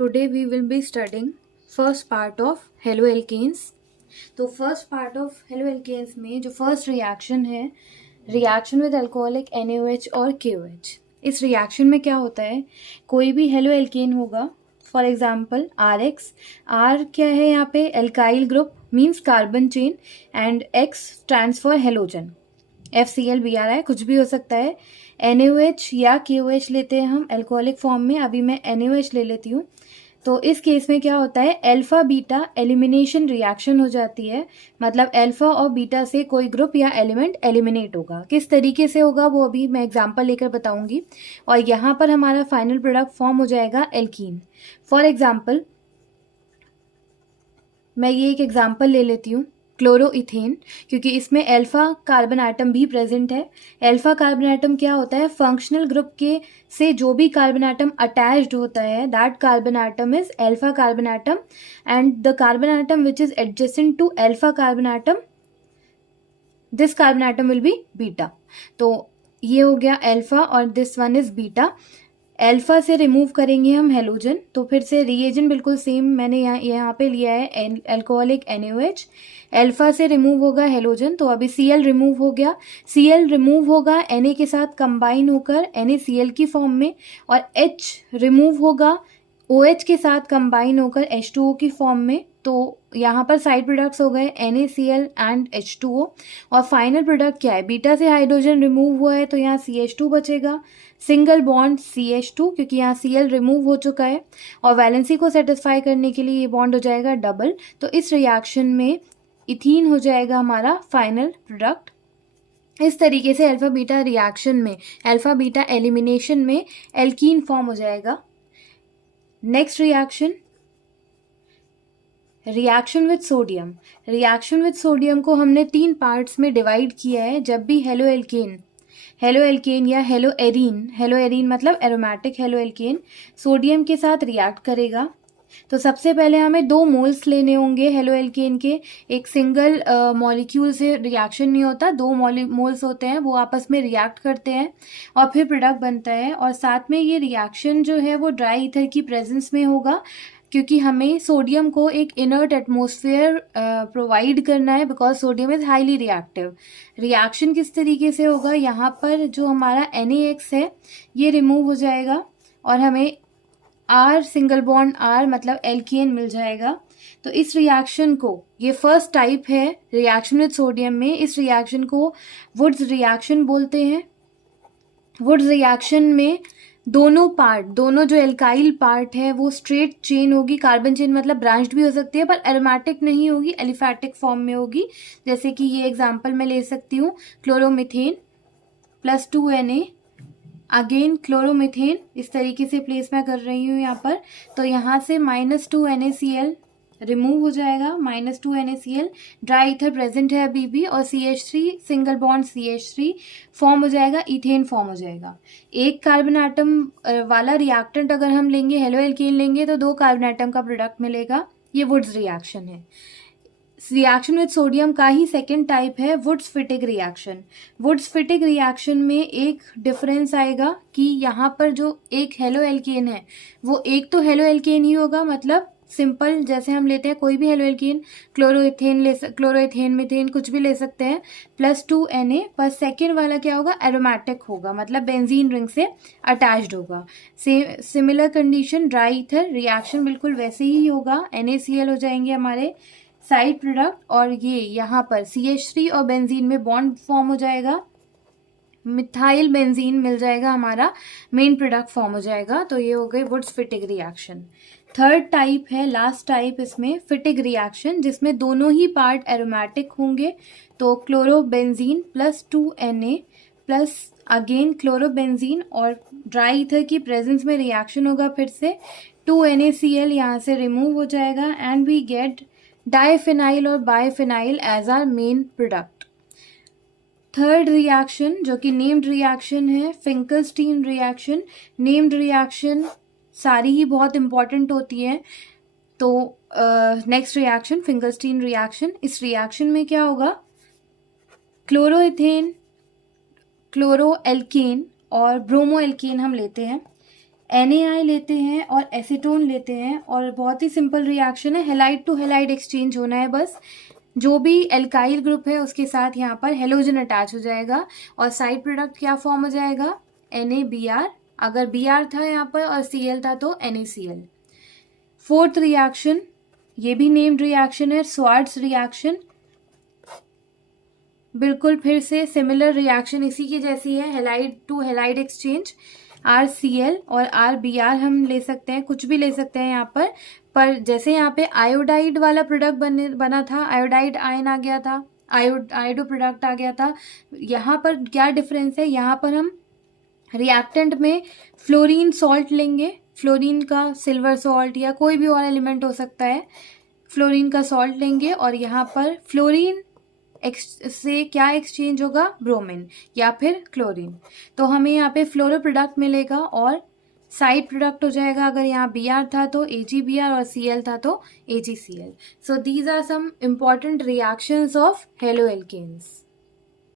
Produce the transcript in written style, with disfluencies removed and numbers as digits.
Today we will be studying first part of haloalkanes. तो first part of haloalkanes में जो first reaction है, reaction with alcoholic NaOH और KOH. इस reaction में क्या होता है, कोई भी हेलोएल्केन होगा, फॉर एग्जांपल RX. R क्या है यहाँ पे, alkyl group means carbon chain, and X stands for halogen. FCl भी आ रहा है, कुछ भी हो सकता है. NaOH या KOH लेते हैं हम एल्कोहलिक फॉर्म में. अभी मैं NaOH ले लेती हूँ. तो इस केस में क्या होता है, अल्फा बीटा एलिमिनेशन रिएक्शन हो जाती है. मतलब अल्फा और बीटा से कोई ग्रुप या एलिमेंट एलिमिनेट होगा. किस तरीके से होगा वो अभी मैं एग्जांपल लेकर बताऊंगी. और यहाँ पर हमारा फाइनल प्रोडक्ट फॉर्म हो जाएगा एल्कीन. फॉर एग्जांपल मैं ये एक एग्जांपल ले लेती हूँ, क्लोरोइथेन, क्योंकि इसमें अल्फा कार्बन एटम भी प्रेजेंट है. अल्फा कार्बन एटम क्या होता है, फंक्शनल ग्रुप के से जो भी कार्बन एटम अटैच्ड होता है, that carbon atom is alpha carbon atom, and the carbon atom which is adjacent to alpha carbon atom, this carbon atom will be beta. तो ये हो गया अल्फा और this one is beta. Alpha से remove करेंगे हम halogen, तो फिर से रिएजेंट बिल्कुल सेम मैंने यहाँ पे लिया है अल्कोहलिक NaOH. अल्फा से रिमूव होगा हेलोजन, तो अभी Cl रिमूव हो गया. Cl रिमूव होगा Na के साथ कंबाइन होकर NaCl की फॉर्म में, और H रिमूव होगा OH के साथ कंबाइन होकर H2O की फॉर्म में. तो यहाँ पर साइड प्रोडक्ट्स हो गए NaCl एंड H2O. और फाइनल प्रोडक्ट क्या है, बीटा से हाइड्रोजन रिमूव हुआ है तो यहाँ CH2 बचेगा, सिंगल बॉन्ड CH2, क्योंकि यहाँ Cl रिमूव हो चुका है. और वैलेंसी को सेटिस्फाई करने के लिए ये बॉन्ड हो जाएगा डबल. तो इस रिएक्शन में इथीन हो जाएगा हमारा फाइनल प्रोडक्ट. इस तरीके से अल्फा बीटा रिएक्शन में, अल्फा बीटा एलिमिनेशन में एल्कीन फॉर्म हो जाएगा. Next reaction, reaction with sodium. Reaction with sodium को हमने 3 पार्ट्स में डिवाइड किया है. जब भी हेलोएल्केन या हेलोएरीन मतलब एरोमेटिक हेलोएल्केन सोडियम के साथ रिएक्ट करेगा, तो सबसे पहले हमें 2 मोल्स लेने होंगे हेलोएल्केन के. एक सिंगल मॉलिक्यूल से रिएक्शन नहीं होता, 2 मोल्स होते हैं, वो आपस में रिएक्ट करते हैं और फिर प्रोडक्ट बनता है. और साथ में ये रिएक्शन जो है वो ड्राई ईथर की प्रेजेंस में होगा, क्योंकि हमें सोडियम को एक इनर्ट एटमॉस्फेयर प्रोवाइड करना है, because sodium is highly reactive. Reaction किस तरीके से होगा, यहाँ पर जो हमारा NaX है ये रिमूव हो जाएगा और हमें R सिंगल बॉन्ड R मतलब एल्केन मिल जाएगा. तो इस रिएक्शन को, ये फर्स्ट टाइप है रिएक्शन विद सोडियम में, इस रिएक्शन को वुड्स रिएक्शन बोलते हैं. वुड्स रिएक्शन में दोनों जो एल्काइल पार्ट है वो स्ट्रेट चेन होगी. कार्बन चेन मतलब ब्रांच्ड भी हो सकती है, पर एरोमेटिक नहीं होगी, एलिफैटिक फॉर्म में होगी. जैसे कि ये एग्जांपल मैं ले सकती हूँ, chloromethane plus 2Na, again chloromethane. इस तरीके से प्लेस मैं कर रही हूँ यहाँ पर. तो यहाँ से -2 NaCl रिमूव हो जाएगा, -2 NaCl, ड्राई ईथर प्रेजेंट है अभी भी, और CH3 single bond CH3 form हो जाएगा, इथेन फॉर्म हो जाएगा. एक कार्बन एटम वाला रिएक्टेंट अगर हम लेंगे, हेलोएल्केन लेंगे, तो 2 कार्बन एटम का प्रोडक्ट मिलेगा. ये वुड्स रिएक्शन है. रिएक्शन विद सोडियम का ही सेकेंड टाइप है Wurtz Fittig reaction. Wurtz Fittig reaction में एक डिफरेंस आएगा कि यहाँ पर जो एक हेलोएल्केन है वो एक तो हेलोएल्केन ही होगा, मतलब सिंपल जैसे हम लेते हैं कोई भी हेलोएल्केन, क्लोरोइथेन मीथेन कुछ भी ले सकते हैं, +2 Na. पर सेकेंड वाला क्या होगा, एरोमेटिक होगा, मतलब बेंजीन रिंग से अटैच्ड होगा. Similar condition dry ether reaction बिल्कुल वैसे ही होगा. NaCl हो जाएंगे हमारे साइड प्रोडक्ट, और ये यहाँ पर CH3 और बेंजीन में बॉन्ड फॉर्म हो जाएगा, मिथाइल बेंजीन मिल जाएगा, हमारा मेन प्रोडक्ट फॉर्म हो जाएगा. तो ये हो गई Wurtz Fittig reaction. Third type है, लास्ट टाइप इसमें, फिटिक रिएक्शन, जिसमें दोनों ही पार्ट एरोमेटिक होंगे. तो chlorobenzene +2 Na plus again chlorobenzene, और ड्राई ईथर की प्रेजेंस में रिएक्शन होगा, फिर से 2 NaCl यहाँ से रिमूव हो जाएगा, एंड वी गेट डाइफिनाइल और biphenyl as are main product. Third reaction जो कि नेम्ड रिएक्शन है, फिंकलस्टीन रिएक्शन. नेम्ड रिएक्शन सारी ही बहुत इंपॉर्टेंट होती है. तो नेक्स्ट रिएक्शन फिंकलस्टीन रिएक्शन. इस रिएक्शन में क्या होगा, क्लोरोइथेन, क्लोरोएल्केन और ब्रोमोएल्केन हम लेते हैं. NaI लेते हैं और एसीटोन लेते हैं और बहुत ही सिंपल रिएक्शन है, हेलाइड टू हेलाइड एक्सचेंज होना है बस। जो भी एल्काइल ग्रुप है उसके साथ यहाँ पर हेलोजन अटैच हो जाएगा और साइड प्रोडक्ट क्या फॉर्म हो जाएगा, NaBr। अगर Br था यहाँ पर और Cl था तो NaCl। फोर्थ रिएक्शन, ये भी नेम्ड रिएक्शन है, स्वार्ट्स रिएक्शन। बिल्कुल फिर से सिमिलर रिएक्शन इसी की जैसी है, halide to halide exchange. RCl और RBr हम ले सकते हैं, कुछ भी ले सकते हैं यहाँ पर जैसे यहाँ पे आयोडाइड वाला प्रोडक्ट बना था, आयोडाइड आयन आ गया था, आयोडो प्रोडक्ट आ गया था। यहाँ पर क्या डिफरेंस है, यहाँ पर हम रिएक्टेंट में फ्लोरीन सॉल्ट लेंगे, फ्लोरीन का सिल्वर सॉल्ट या कोई भी और एलिमेंट हो सकता है, फ्लोरीन का सॉल्ट लेंगे और यहाँ पर फ्लोरीन से क्या एक्सचेंज होगा, ब्रोमीन या फिर क्लोरीन। तो हमें यहाँ पे फ्लोरो प्रोडक्ट मिलेगा और साइड प्रोडक्ट हो जाएगा, अगर यहाँ Br था तो AgBr और Cl था तो AgCl। So these are some important reactions of haloalkanes.